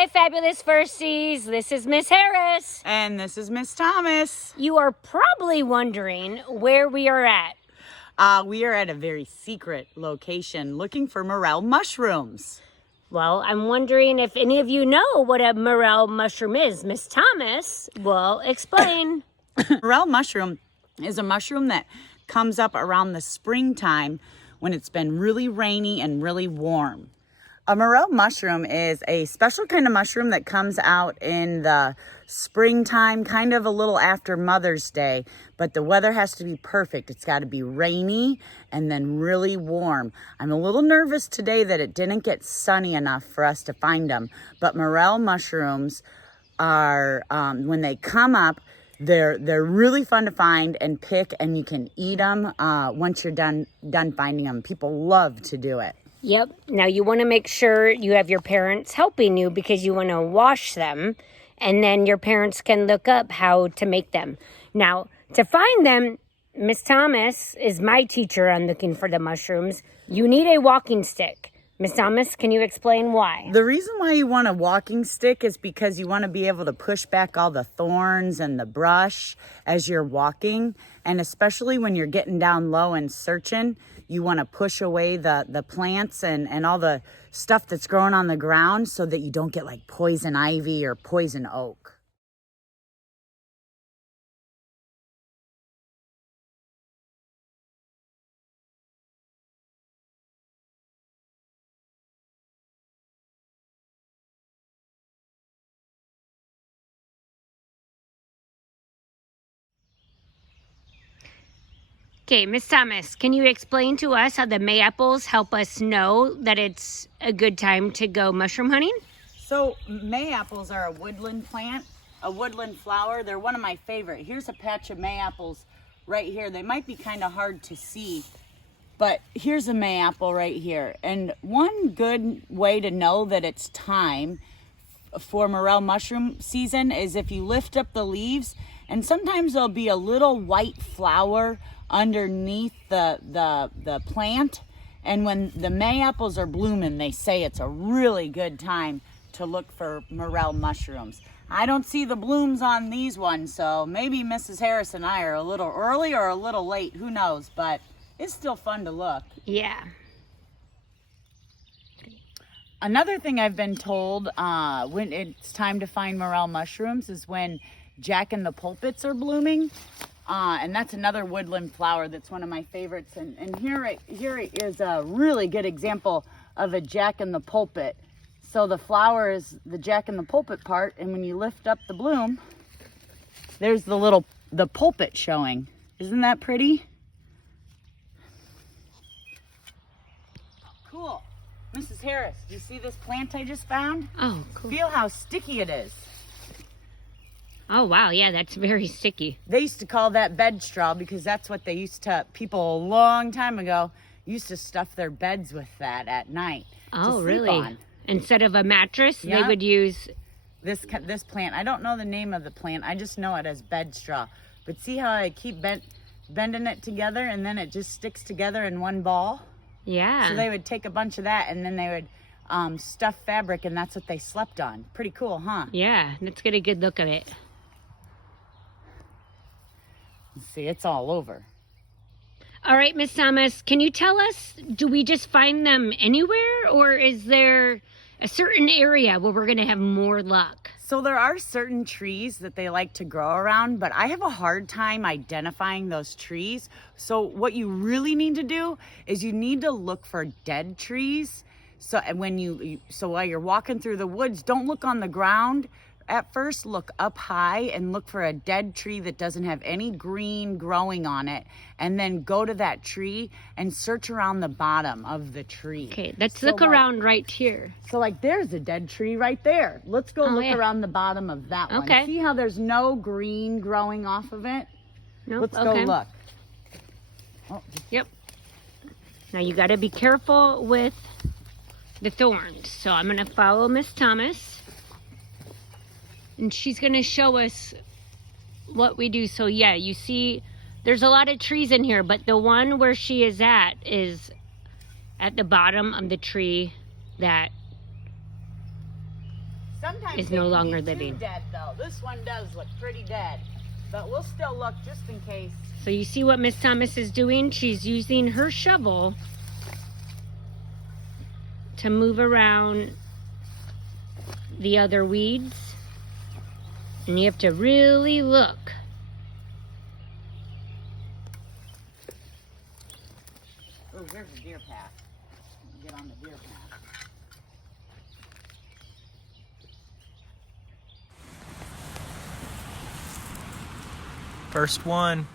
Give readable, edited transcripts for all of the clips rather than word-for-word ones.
Hi, fabulous firsties. This is Miss Harris. And this is Miss Thomas. You are probably wondering where we are at. We are at a very secret location looking for morel mushrooms. Well, I'm wondering if any of you know what a morel mushroom is. Miss Thomas will explain. Morel mushroom is a mushroom that comes up around the springtime when it's been really rainy and really warm. A morel mushroom is a special kind of mushroom that comes out in the springtime, kind of a little after Mother's Day, but the weather has to be perfect. It's got to be rainy and then really warm. I'm a little nervous today that it didn't get sunny enough for us to find them, but morel mushrooms are, when they come up, they're really fun to find and pick, and you can eat them once you're done finding them. People love to do it. Yep. Now you want to make sure you have your parents helping you because you want to wash them, and then your parents can look up how to make them. Now, to find them, Miss Thomas is my teacher on looking for the mushrooms. You need a walking stick. Miss Thomas, can you explain why? The reason why you want a walking stick is because you want to be able to push back all the thorns and the brush as you're walking. And especially when you're getting down low and searching, you want to push away the plants and all the stuff that's growing on the ground so that you don't get like poison ivy or poison oak. Okay, Miss Thomas, can you explain to us how the mayaples help us know that it's a good time to go mushroom hunting? So mayaples are a woodland plant, a woodland flower. They're one of my favorite. Here's a patch of mayaples right here. They might be kind of hard to see, but here's a mayapple right here. And one good way to know that it's time for morel mushroom season is if you lift up the leaves, and sometimes there'll be a little white flower underneath the plant, and when the mayaples are blooming, they say it's a really good time to look for morel mushrooms. I don't see the blooms on these ones, so maybe Mrs. Harris and I are a little early or a little late, who knows, but it's still fun to look. Yeah. Another thing I've been told when it's time to find morel mushrooms is when Jack in the Pulpits are blooming. And that's another woodland flower that's one of my favorites. And here is a really good example of a Jack in the Pulpit. So the flower is the Jack in the Pulpit part, and when you lift up the bloom, there's the pulpit showing. Isn't that pretty? Cool. Mrs. Harris, do you see this plant I just found? Oh, cool. Feel how sticky it is. Oh, wow. Yeah, that's very sticky. They used to call that bed straw because that's what they used to, people a long time ago used to stuff their beds with that at night. Oh, really? On. Instead of a mattress, Yeah. they would use... This plant. I don't know the name of the plant. I just know it as bed straw. But see how I keep bending it together and then it just sticks together in one ball? Yeah. So they would take a bunch of that and then they would stuff fabric, and that's what they slept on. Pretty cool, huh? Yeah, let's get a good look of it. See, it's all over. All right, Miss Thomas, can you tell us, do we just find them anywhere, or is there a certain area where we're going to have more luck? So there are certain trees that they like to grow around, but I have a hard time identifying those trees. So what you really need to do is you need to look for dead trees. So while you're walking through the woods, don't look on the ground. At first, look up high and look for a dead tree that doesn't have any green growing on it, and then go to that tree and search around the bottom of the tree. Okay, let's look around right here. So like there's a dead tree right there. Let's go look around the bottom of that one. Okay. See how there's no green growing off of it? Nope. Let's go look. Oh, Yep. Now you got to be careful with the thorns. So I'm going to follow Miss Thomas. And she's going to show us what we do. So yeah, you see there's a lot of trees in here, but the one where she is at the bottom of the tree that Sometimes is they no can longer be too living. dead though. This one does look pretty dead, but we'll still look just in case. So you see what Miss Thomas is doing? She's using her shovel to move around the other weeds. And you have to really look. Oh, here's a deer path. Get on the deer path. First one.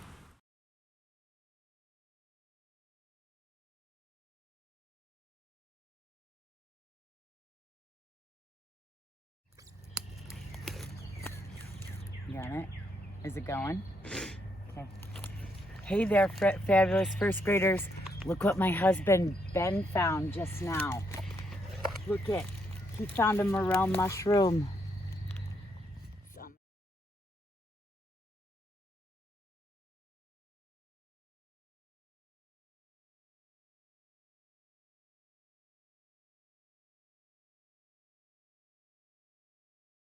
Got it? Is it going? Okay. Hey there, fabulous first graders. Look what my husband Ben found just now. Look it. He found a morel mushroom.